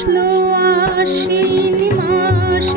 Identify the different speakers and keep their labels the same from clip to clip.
Speaker 1: আসলো আশ্বিন মাস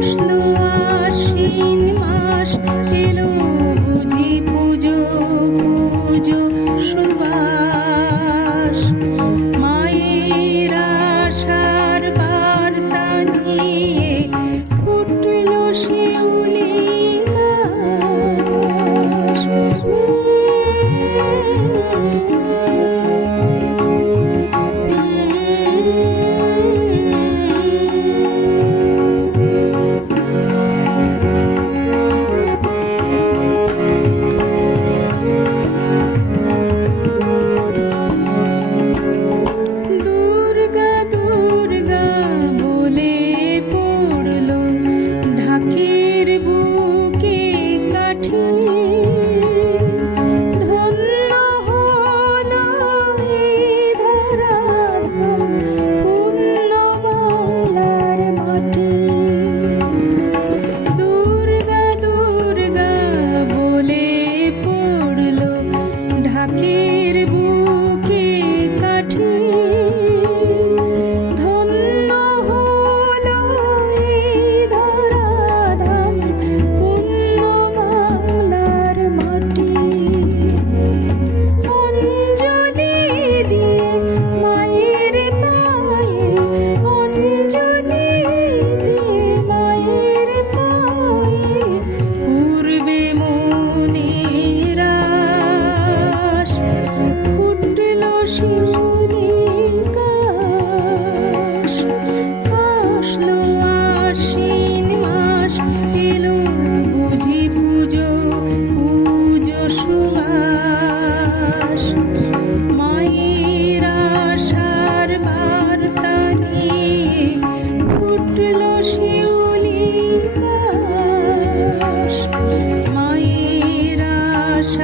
Speaker 1: আসলো আশ্বিন মাস এলো